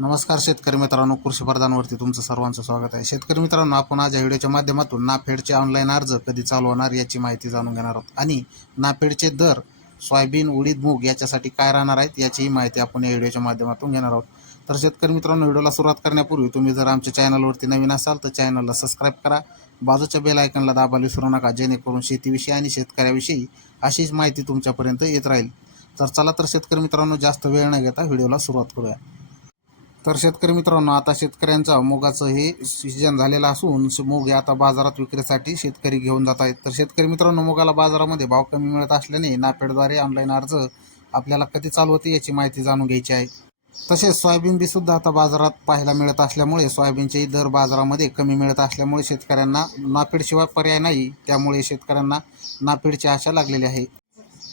नमस्कार शेतकरी मित्रांनो कृषी प्रधानवरती तुमचं सर्वांचं स्वागत आहे. शेतकरी मित्रांनो आपण आज या व्हिडिओच्या माध्यमातून नाफेडचे ऑनलाईन अर्ज कधी चालू होणार याची माहिती जाणून घेणार आहोत. आणि नाफेडचे दर सोयाबीन उडीद मूग याच्यासाठी काय राहणार आहेत याचीही माहिती आपण या व्हिडिओच्या माध्यमातून घेणार आहोत. तर शेतकरी मित्रांनो व्हिडिओला सुरुवात करण्यापूर्वी तुम्ही जर आमच्या चॅनलवरती नवीन असाल तर चॅनलला सबस्क्राईब करा. बाजूच्या बेल आयकनला दाबायला विसरू नका जेणेकरून शेतीविषयी आणि शेतकऱ्याविषयी अशीच माहिती तुमच्यापर्यंत येत राहील. तर चला तर शेतकरी मित्रांनो जास्त वेळ न घेता व्हिडिओला सुरुवात करूया. तर शेतकरी मित्रांनो आता शेतकऱ्यांचा मुगाचं हे सीजन झालेलं असून श- मूग हे आता बाजारात विक्रीसाठी शेतकरी घेऊन जात आहेत. तर शेतकरी मित्रांनो मुगाला बाजारामध्ये भाव कमी मिळत असल्याने नापेडद्वारे ऑनलाईन अर्ज आपल्याला कधी चालू होते याची माहिती जाणून घ्यायची आहे. तसेच सोयाबीन बी सुद्धा आता बाजारात पाहायला मिळत असल्यामुळे सोयाबीनचेही दर बाजारामध्ये कमी मिळत असल्यामुळे शेतकऱ्यांना नापीडशिवाय पर्याय नाही. त्यामुळे शेतकऱ्यांना नापीडची आशा लागलेली आहे.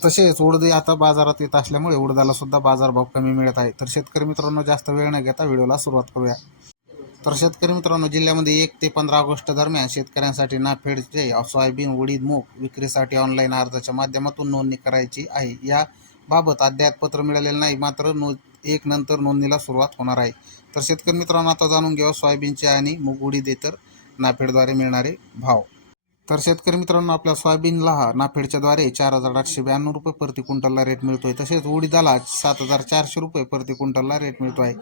तसेच उडद आता बाजारात येत असल्यामुळे उडदाला सुद्धा बाजारभाव कमी मिळत आहे. तर शेतकरी मित्रांनो जास्त वेळ न घेता व्हिडिओला सुरुवात करूया. तर शेतकरी मित्रांनो जिल्ह्यामध्ये एक ते पंधरा ऑगस्ट दरम्यान शेतकऱ्यांसाठी नाफेडचे सोयाबीन उडीद मूग विक्रीसाठी ऑनलाईन अर्जाच्या माध्यमातून नोंदणी करायची आहे. याबाबत अद्याप पत्र मिळालेलं नाही मात्र नो एक नंतर नोंदणीला सुरुवात होणार आहे. तर शेतकरी मित्रांनो आता जाणून घ्यावं सोयाबीनचे आणि मूग उडीद इतर नाफेडद्वारे मिळणारे भाव. तर शेतकरी मित्रांनो आपल्या सोयाबीनला नाफेडच्याद्वारे चार हजार आठशे ब्याण्णव रुपये प्रति क्विंटलला रेट मिळतोय. तसेच उडीदाला सात हजार चारशे रुपये प्रति क्विंटलला रेट मिळतो आहे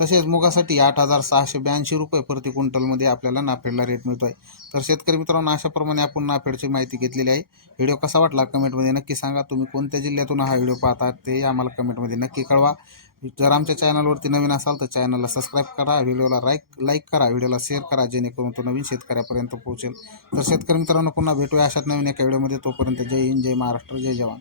तसेच मुगासाठी आठ हजार सहाशे ब्याऐंशी रुपये प्रति क्विंटलमध्ये आपल्याला नाफेडला रेट मिळतो आहे तर शेतकरी मित्रांनो अशाप्रमाणे आपण नाफेडची माहिती घेतलेली आहे. व्हिडिओ कसा वाटला कमेंटमध्ये नक्की सांगा. तुम्ही कोणत्या जिल्ह्यातून हा व्हिडिओ पाहतात ते आम्हाला कमेंटमध्ये नक्की कळवा. जर आमच्या चॅनलवरती नवीन असाल तर चॅनलला सबस्क्राईब करा व्हिडिओला लाईक लाईक करा व्हिडिओला शेअर करा जेणेकरून तो नवीन शेतकऱ्यापर्यंत पोहोचेल. तर शेतकरी मित्रांनो पुन्हा भेटूया अशाच नवीन एका व्हिडिओमध्ये तोपर्यंत जय हिंद जय महाराष्ट्र जय जवान.